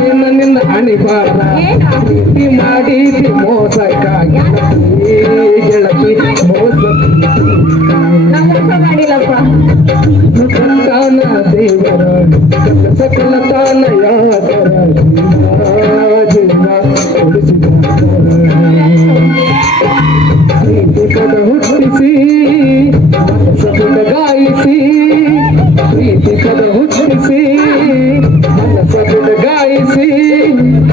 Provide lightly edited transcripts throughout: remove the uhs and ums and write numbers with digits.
ಏನು ನಿನ್ನ ಅಣಿಬಾರ ಪ್ರೀತಿ ಮಾಡಿದಿ ಮೋಸಕ್ಕಾಗಿ ಗೆಳತಿ ಮೋಸ ಮಾಡಿಲ್ಲಪ್ಪ. ತಾನ ದೇವರ ಸಕಲ ತಾನ ಯಾದರ ಜೀವ ಉಳಿಸಿದ ಪ್ರೀತಿ ಪದ ಹುಟ್ಟಿಸಿ ಮನಸ್ಸು ಗಾಯಿಸಿ ಪ್ರೀತಿ ಪದ ಹುಟ್ಟಿಸಿ ಮನಸ್ಸು ಗಾಯಿಸಿ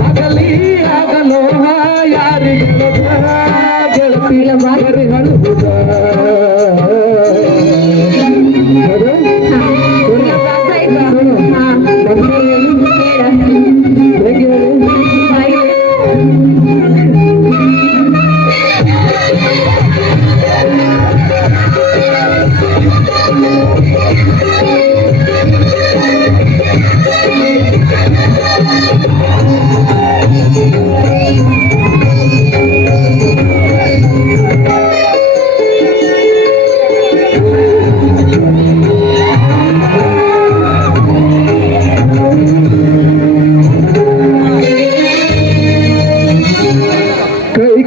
ಆಗಲಿ ಆಗಲೋ ಯಾರಿಗೆ ಗೆಳತಿಯ ಬಾರಿ ಹಳುವುದ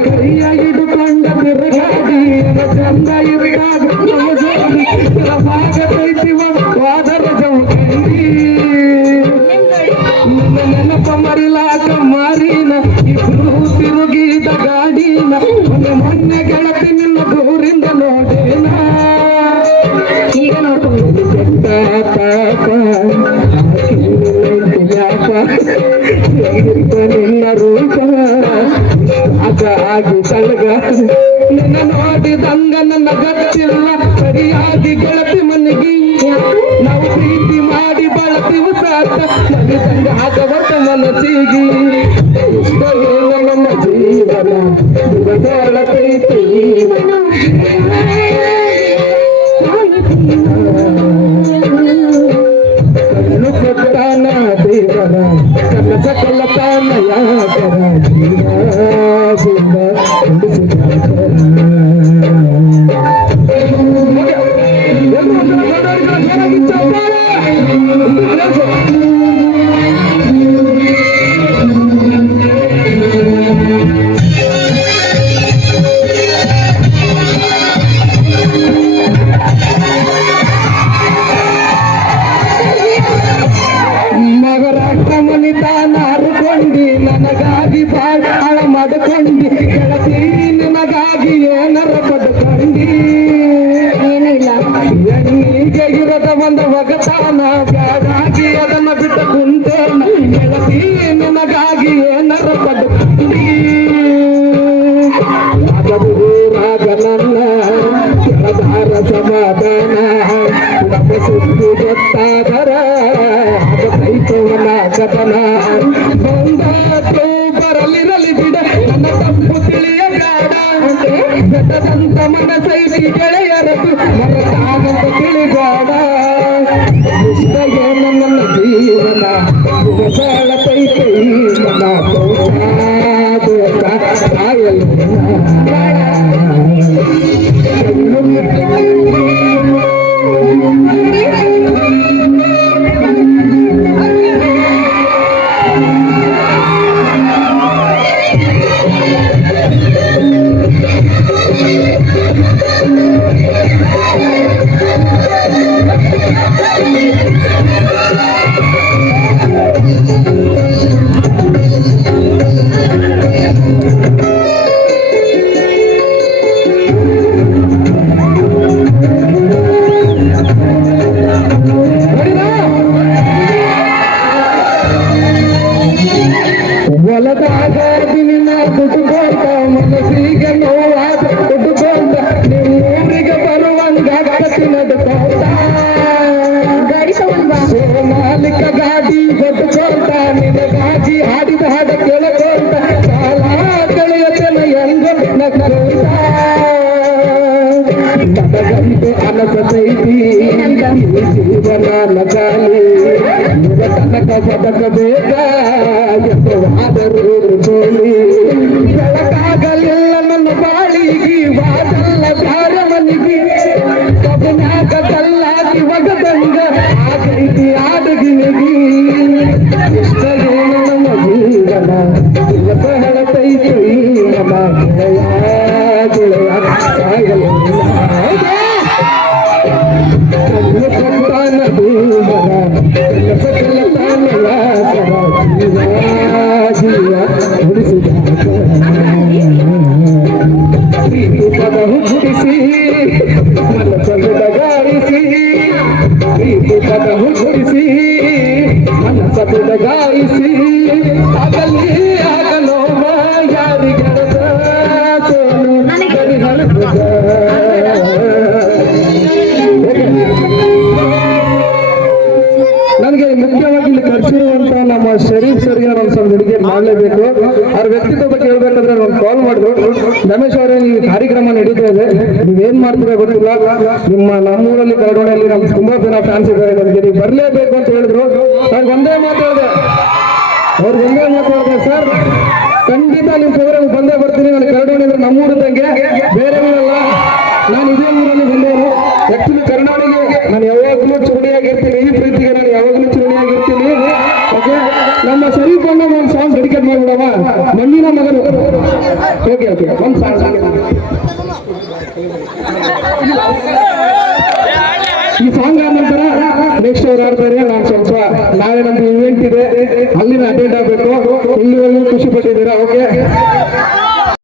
ಕೈಯಾಗಿಡುಕೊಂಡ ತಿರುಗಾಡಿ ಚಂದ ಇರುವಾಗ ವಾದರ ಜೌಕಂಡಿ ನನ್ನ ನೆನಪ ಮರಿಲಾಕ ಮಾರಿನ ಇಬ್ರು ತಿರುಗಿದ ಗಾಡಿನ ಮೊನ್ನೆ ಗೆಳತಿ ನಿನ್ನ ದೂರಿಂದ ನೋಡೇನ ಈಗ ನೋಡ್ಕೊಂಡು ನಿನ್ನ ರೂಪ ಆಗಿ ತಳಗ ನಿನ್ನ ನೋಡಿದಂಗ ನನ್ನ ಗೊತ್ತಿಲ್ಲ ಸರಿಯಾಗಿ ಗೆಳತಿ ಮನೆಗೆ ನಾವು ಪ್ರೀತಿ ಮಾಡಿ ಬಳತೀವಿ ಸಾಕ ನಲಿದಂಗ ಆಗಬರ್ತ ಮನಸ್ಸಿಗೆ ಇಷ್ಟ ಇಲ್ಲ ನಮ್ಮ ಜೀವನ ದಿವಸಳತೈತಿ ಕಣ್ಣು ಕೊಟ್ಟಾನ ದೇವರ ಕನಸ ಕೊಲ್ಲತಾನ ಯಾಕರ ಜೀವದಿಂದ ಮನಿತಾನಾರುಕೊಂಡಿ ನನಗಾಗಿ ಬಾಳ ಮಾಡ್ಕೊಂಡಿ ಗೆಳತಿ ನಿನಗಾಗಿ ಏನರ ಪಡ್ಕೊಂಡಿ ಏನಿಲ್ಲ ಎಣ್ಣಿಗೆ ಇರದ ಒಂದು ಒಗತಾನ ಬ್ಯಾಗಾಗಿ ಅದನ್ನ ಬಿಟ್ಟ ಕುಂತೇನ ಗೆಳತಿ ನಿನಗಾಗಿ ಏನರ ಪಡ್ಕೊಂಡಿ ರಾಗ ನನ್ನ ಕೆಳದಾರ ಸಮಾಧಾನ ಸುದ್ದಿ ಗೊತ್ತಾದರ ಕೈತವನ ಕಥನ ಬಂದಾತು ಬರಲಿರಲಿ ಬಿಡ ನನ್ನ ತಪ್ಪು ತಿಳಿಯ ಬೇಡ ಬೆಟ್ಟದಂತ ಮನಸೈತಿ ಗೆಳೆಯರದು ಮನಸಾಗಂತ ತಿಳಿಬೇಡ ಇಷ್ಟ ಏನು ನನ್ನ ಜೀವನ ಸಾಳತೈತೆ ನನ್ನ ದೋಷ ಸಾಯಲು ಹೊಲದಾಗ ದಿನ ಕುಟ್ಕೊಂಡ ಮನಸ್ಸಿಗೆ ನೋವಾದ ಕುಟ್ಕೊಂಡ ನಿಮ್ಮೂರಿಗೆ ಬರುವಂಗ ಕಟ್ಟಿನದ ಮಾಲಿಕ ಗಾಡಿ ಕೊಟ್ಟುಕೊಂಡ ನಿನಗಾಗಿ ಹಾಡಿದ ಹಾಡ ಕೇಳಕೊಂಡ ಸಾಲ ಕಳೆಯತನ ಎಂದ ನನಗಂತೂ ಅನಸತೈತಿ ಜೀವನ ನಗಾಲಿ ತನಕ ಬದುಕಬೇಕ ಎಷ್ಟವಾದರೂ ತೋಲಿ ಬೆಳಕಾಗಲಿಲ್ಲ ನನ್ನ ಬಾಳಿಗೆ ವಾದಲ್ಲ ಬಾರವನಿಗೆ ಕಬ್ಬನಾಗ ಕಲ್ಲಾಗಿ ಒಗದಂಗ ಆಗೈತಿ ಆಡಗಿನಿಗೆ ಗಾಯಿಸಿ ಆಗಲಿ ಆಗಲೋ ಯಾರಿಗೆಡದ ಸೋನು ನನಗೆ ಮುಖ್ಯವಾಗಿ ಇಲ್ಲಿ ಕರೆಸಿರುವಂತ ನಮ್ಮ ಶರೀಫ್ ಸರಿಗೆ ನಾನು ಸ್ವಲ್ಪ ಡೆಡಿಕೇಟ್ ಮಾಡಲೇಬೇಕು. ಅವ್ರ ವ್ಯಕ್ತಿತ್ವ ಬಗ್ಗೆ ಹೇಳ್ಬೇಕಂದ್ರೆ ನಾನು ಕಾಲ್ ಮಾಡಿದ್ರು, ರಮೇಶ್ ಅವರೇ ನೀವು ಕಾರ್ಯಕ್ರಮ ನಡೀತಾ ಇದೆ, ನೀವೇನ್ ಮಾಡ್ತೀರಾ ಗೊತ್ತಿಲ್ಲ, ನಮ್ಮೂರಲ್ಲಿ ಕರಡೋಣೆಯಲ್ಲಿ ನಮ್ಗೆ ತುಂಬಾ ಜನ ಫ್ಯಾನ್ಸ್ ಇದ್ದಾರೆ, ನಮಗೆ ನೀವು ಬರಲೇಬೇಕು ಅಂತ ಹೇಳಿದ್ರು. ಅವ್ರಿಗೆ ಒಂದೇ ಮಾತು ಹೇಳಿದೆ ಸರ್, ಖಂಡಿತ ನಿಮ್ಮ ಪ್ರೋಗ್ರಾಮ್ ಬಂದೇ ಬರ್ತೀನಿ. ನಾನು ಕರಡೋಣೆ ಅಂದ್ರೆ ನಮ್ಮೂರದಂಗೆ ಬೇರೆ ಊರಲ್ಲ, ನಾನು ಇದೇ ಊರಲ್ಲಿ ಬಂದವರು. ಆಕ್ಚುಲಿ ಕರ್ನಾಟಕ ನಾನು ಯಾವಾಗಲೂ ಚುರುಣಿಯಾಗಿರ್ತೀನಿ, ಈ ಪ್ರೀತಿಗೆ ನಾನು ಯಾವಾಗಲೂ ಚುರುಣಿಯಾಗಿರ್ತೀನಿ. ಓಕೆ, ನಮ್ಮ ಶರೀಫ್ ಅಣ್ಣ ಒಂದು ಸಾಂಗ್ ಡೆಡಿಕೇಟ್ ಮಾಡ್ಬಿಡವ, ಮಣ್ಣಿನ ಮಗನು. ಓಕೆ ಒಂದು ಸಾಂಗ್. ಈ ಸಾಂಗ್ ಆದ ನಂತರ ನೆಕ್ಸ್ಟ್ ಅವ್ರು ಆಡ್ತಾರೆ. ನಾನು ಸ್ವಲ್ಪ ನಾಳೆ ನಮ್ದು ಇವೆಂಟ್ ಇದೆ, ಅಲ್ಲಿನ ಅಟೆಂಡ್ ಆಗಬೇಕು. ಇಲ್ಲಿವರೆಗೂ ಖುಷಿ ಪಟ್ಟಿದ್ದೀರಾ? ಓಕೆ.